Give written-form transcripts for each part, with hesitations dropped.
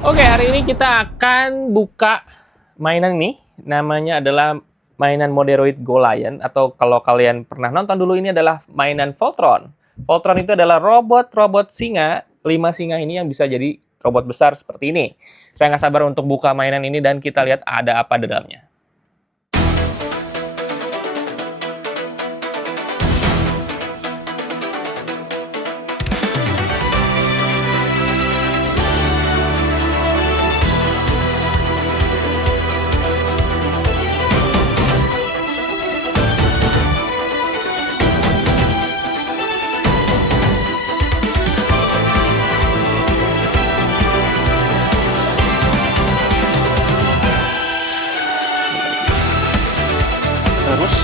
Oke, hari ini kita akan buka mainan ini. Namanya adalah mainan Moderoid Go Lion, atau kalau kalian pernah nonton dulu, ini adalah mainan Voltron. Voltron itu adalah robot-robot singa, 5 singa ini yang bisa jadi robot besar seperti ini. Saya nggak sabar untuk buka mainan ini dan kita lihat ada apa di dalamnya. Terus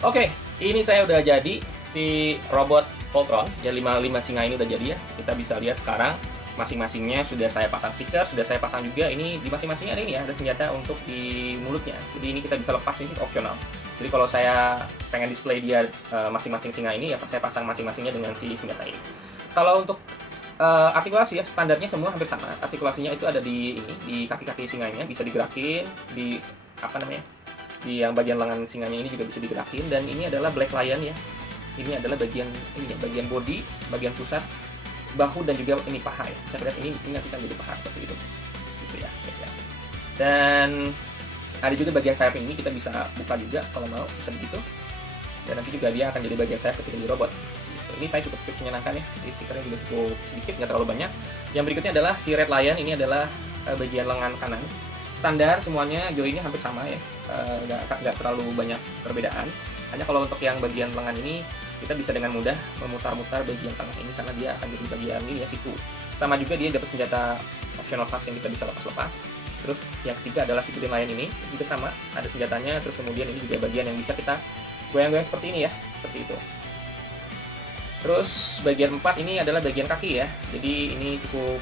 oke, ini saya udah jadi si robot Voltron. Ya 5 singa ini udah jadi ya. Kita bisa lihat sekarang masing-masingnya sudah saya pasang stiker, sudah saya pasang juga ini di masing-masingnya ada ini ya, ada senjata untuk di mulutnya. Jadi ini kita bisa lepas, ini opsional. Jadi kalau saya pengen display dia masing-masing singa ini ya saya pasang masing-masingnya dengan si senjata ini. Kalau untuk artikulasi ya standarnya semua hampir sama. Artikulasinya itu ada di ini, di kaki-kaki singanya bisa digerakin, di apa namanya? Di yang bagian lengan singanya ini juga bisa digerakin, dan ini adalah Black Lion ya. Ini adalah bagian ini ya, bagian body, bagian pusat, bahu, dan juga ini paha ya. Saya lihat ini nanti kan jadi paha seperti itu. Gitu ya, guys ya. Dan ada juga bagian sayap ini kita bisa buka juga kalau mau, bisa begitu. Dan nanti juga dia akan jadi bagian sayap ketika di robot. Gitu. Ini saya cukup menyenangkan ya. Si stikernya juga cukup sedikit, nggak terlalu banyak. Yang berikutnya adalah si Red Lion, ini adalah bagian lengan kanan. Standar semuanya joinnya hampir sama ya, nggak terlalu banyak perbedaan. Hanya kalau untuk yang bagian lengan ini kita bisa dengan mudah memutar-mutar bagian tengah ini karena dia akan jadi bagian ini ya, siku. Sama juga dia dapat senjata optional parts yang kita bisa lepas-lepas. Terus yang ketiga adalah si Green Lion ini juga sama, ada senjatanya. Terus kemudian ini juga bagian yang bisa kita goyang-goyang seperti ini ya, seperti itu. Terus bagian 4 ini adalah bagian kaki ya. Jadi ini cukup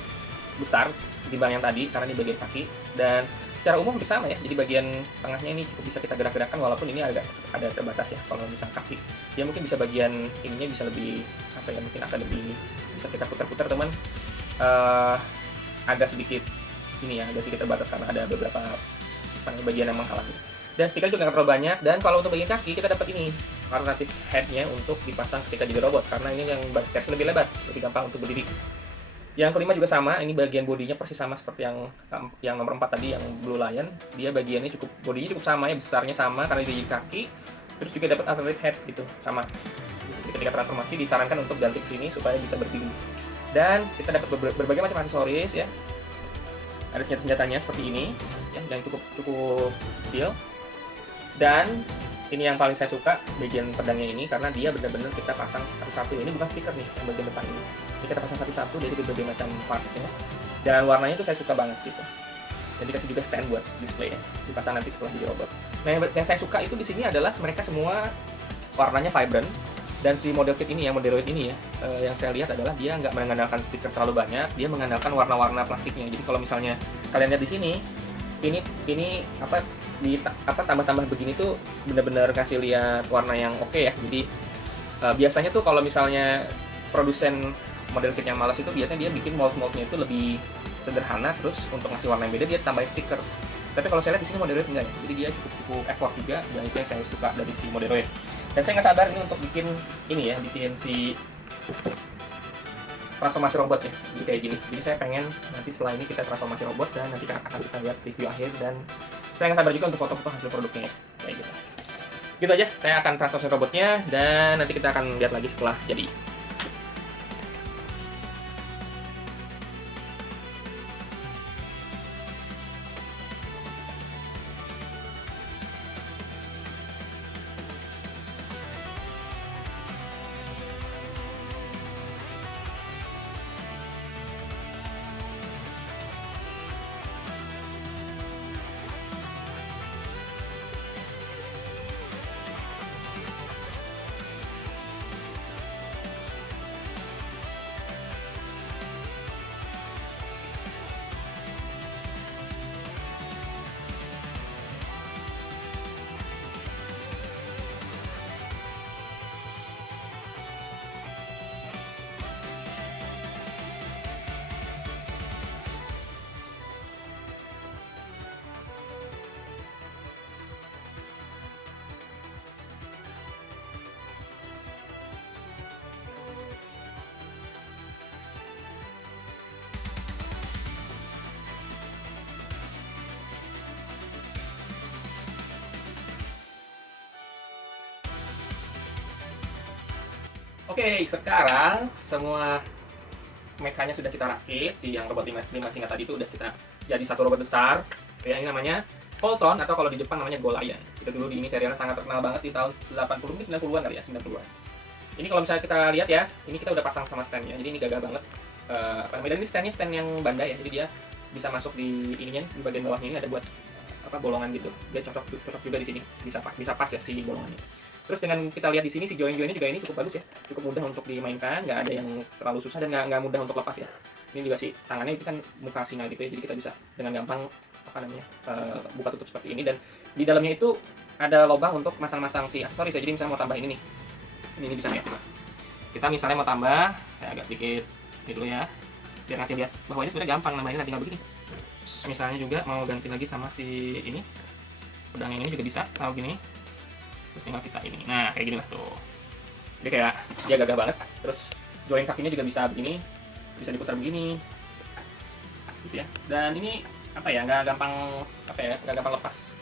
besar dibanding yang tadi karena ini bagian kaki, dan secara umum hampir sama ya. Jadi bagian tengahnya ini cukup bisa kita gerak-gerakkan, walaupun ini agak ada terbatas ya. Kalau misalnya kaki, dia mungkin bisa bagian ininya bisa lebih apa ya, mungkin akan lebih bisa kita putar-putar teman. Agak sedikit ini ya, agak sedikit terbatas karena ada beberapa bagian yang menghalangi. Dan stiker juga nggak terlalu banyak. Dan kalau untuk bagian kaki kita dapat ini alternatif headnya untuk dipasang ketika jadi robot, karena ini yang versi lebih lebar, lebih gampang untuk berdiri. Yang kelima juga sama, ini bagian bodinya persis sama seperti yang nomor 4 tadi, yang Blue Lion. Dia bagiannya bodinya cukup sama ya, besarnya sama karena dia jadi kaki. Terus juga dapat alternative head gitu, sama. Jadi ketika transformasi disarankan untuk ganti ke sini supaya bisa berdiri. Dan kita dapat berbagai macam aksesoris ya. Ada senjata-senjatanya seperti ini, ya, yang cukup detail. Dan ini yang paling saya suka, bagian pedangnya ini, karena dia benar-benar kita pasang satu-satu. Ini bukan stiker nih, yang bagian depan ini. Jadi kita pasang satu-satu dari berbagai macam partsnya. Dan warnanya itu saya suka banget gitu. Jadi kasih juga stand buat display ya, dipasang nanti setelah jadi robot. Nah, yang saya suka itu di sini adalah mereka semua warnanya vibrant. Dan si model kit ini ya, Moderoid ini ya, yang saya lihat adalah dia nggak mengandalkan stiker terlalu banyak, dia mengandalkan warna-warna plastiknya. Jadi kalau misalnya kalian lihat di sini, ini tambah-tambah begini tuh benar-benar kasih lihat warna yang oke ya. Jadi biasanya tuh kalau misalnya produsen model kit yang malas itu biasanya dia bikin mold-moldnya itu lebih sederhana, terus untuk ngasih warna yang beda dia tambah stiker. Tapi kalau saya lihat di sini Moderoid enggak ya, jadi dia cukup effort juga, dan itu yang saya suka dari si Moderoid. Dan saya nggak sabar ini untuk bikin si transformasi robot ya, jadi kayak gini. Jadi saya pengen nanti setelah ini kita transformasi robot, dan nanti akan kita lihat review akhir, dan saya nggak sabar juga untuk foto-foto hasil produknya ya, kayak gitu. Gitu aja, saya akan transformasi robotnya, dan nanti kita akan lihat lagi setelah jadi. Oke, sekarang semua mekanya sudah kita rakit. Si yang robot 5 singa tadi itu udah kita jadi satu robot besar. Oke, ini namanya Voltron, atau kalau di Jepang namanya Golion. Itu dulu di ini serialnya sangat terkenal banget di tahun 80 mungkin 90-an kali ya, 90-an. Ini kalau misalnya kita lihat ya, ini kita udah pasang sama standnya. Jadi ini gagah banget. Dan ini standnya stand yang Bandai ya. Jadi dia bisa masuk di ininya, di bagian bawahnya ini ada buat bolongan gitu. Dia cocok juga di sini. Bisa pas ya si bolongannya. Terus dengan kita lihat di sini si join-joinnya juga ini cukup bagus ya, cukup mudah untuk dimainkan, nggak ada yang terlalu susah, dan nggak mudah untuk lepas ya. Ini juga sih tangannya itu kan muka singa gitu ya, jadi kita bisa dengan gampang buka tutup seperti ini. Dan di dalamnya itu ada lubang untuk masang-masang si aksesoris ya. Jadi misalnya mau tambah ini nih, ini bisa ya. Kita misalnya mau tambah, saya agak sedikit ini dulu ya, biar ngasih lihat bahwa ini sebenarnya gampang namanya, tinggal begini. Misalnya juga mau ganti lagi sama si ini pedang yang ini juga bisa, tahu gini. Terus tinggal kita ini, nah kayak gini lah tuh. Jadi kayak dia gagah banget. Terus join kakinya juga bisa begini, bisa diputar begini, gitu ya. Dan ini nggak gampang lepas.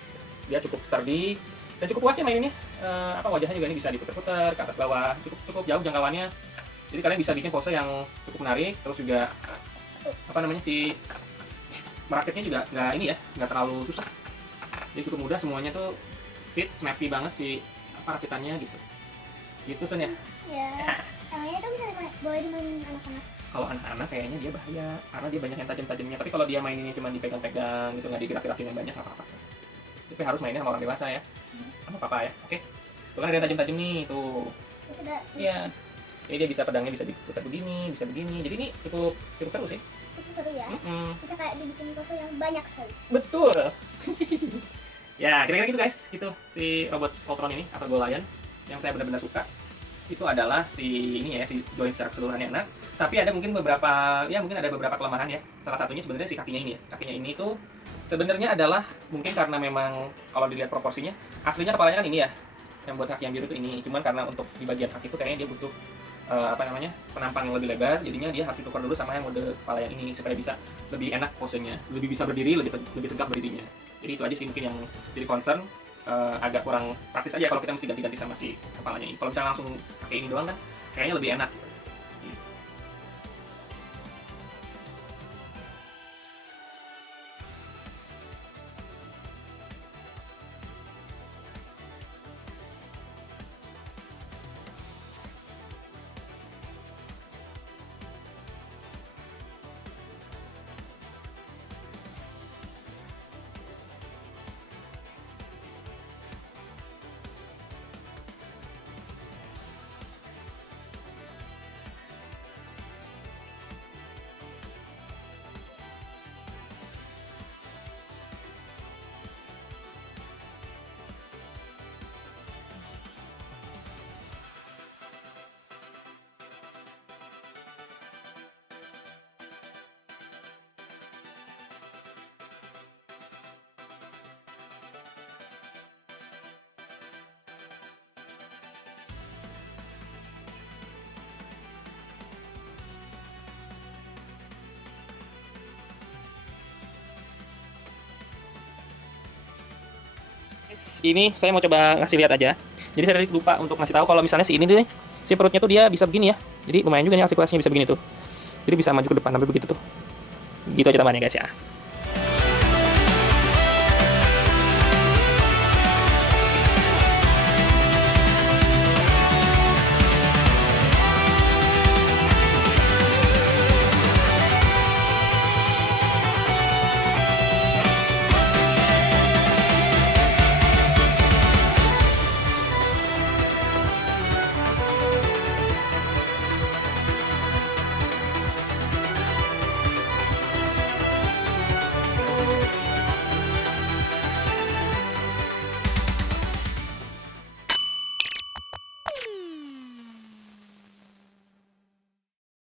Dia cukup sturdy dan cukup puas ya maininnya. Wajahnya juga ini bisa diputar-putar ke atas bawah, cukup jauh jangkauannya. Jadi kalian bisa bikin pose yang cukup menarik. Terus juga si merakitnya juga nggak terlalu susah. Jadi cukup mudah, semuanya tuh fit, snappy banget si rakitannya gitu. Gitu Sen ya? Iya. Kayaknya itu bisa boleh dimainin anak-anak. Kalau anak-anak kayaknya dia bahaya, karena dia banyak yang tajam-tajamnya. Tapi kalau dia maininnya cuma dipegang-pegang gitu, nggak digerak-gerakin yang banyak, nggak apa-apa. Tapi harus mainnya sama orang dewasa ya, sama papa ya. Oke. Tuh kan ada yang tajam-tajam nih, tuh. Iya. Jadi dia pedangnya bisa diputar begini, bisa begini. Jadi ini cukup seru sih. Cukup seru ya. Bisa kayak dibikin pose yang banyak sekali. Betul. Ya, kira-kira gitu guys, gitu si robot Voltron ini atau Golion. Yang saya benar-benar suka itu adalah si join secara keseluruhannya enak. Tapi ada mungkin beberapa kelemahan ya. Salah satunya sebenarnya si kakinya ini ya. Kakinya ini tuh sebenarnya adalah mungkin karena memang kalau dilihat proporsinya, aslinya kepalanya kan ini ya. yang buat kaki yang biru tuh ini. Cuman karena untuk di bagian kaki itu kayaknya dia butuh penampang yang lebih lebar, jadinya dia harus ditukar dulu sama yang mode kepala yang ini supaya bisa lebih enak posenya, lebih bisa berdiri, lebih tegak berdirinya. Jadi itu aja sih mungkin yang jadi concern, agak kurang praktis aja kalau kita mesti ganti-ganti sama si kepalanya ini. Kalau misalnya langsung pakai ini doang kan kayaknya lebih enak. Ini saya mau coba ngasih lihat aja. Jadi saya tadi lupa untuk ngasih tahu kalau misalnya si ini deh, si perutnya tuh dia bisa begini ya. Jadi lumayan juga nih artikulasinya bisa begini tuh. Jadi bisa maju ke depan sampai begitu tuh. Gitu aja tambahannya guys ya.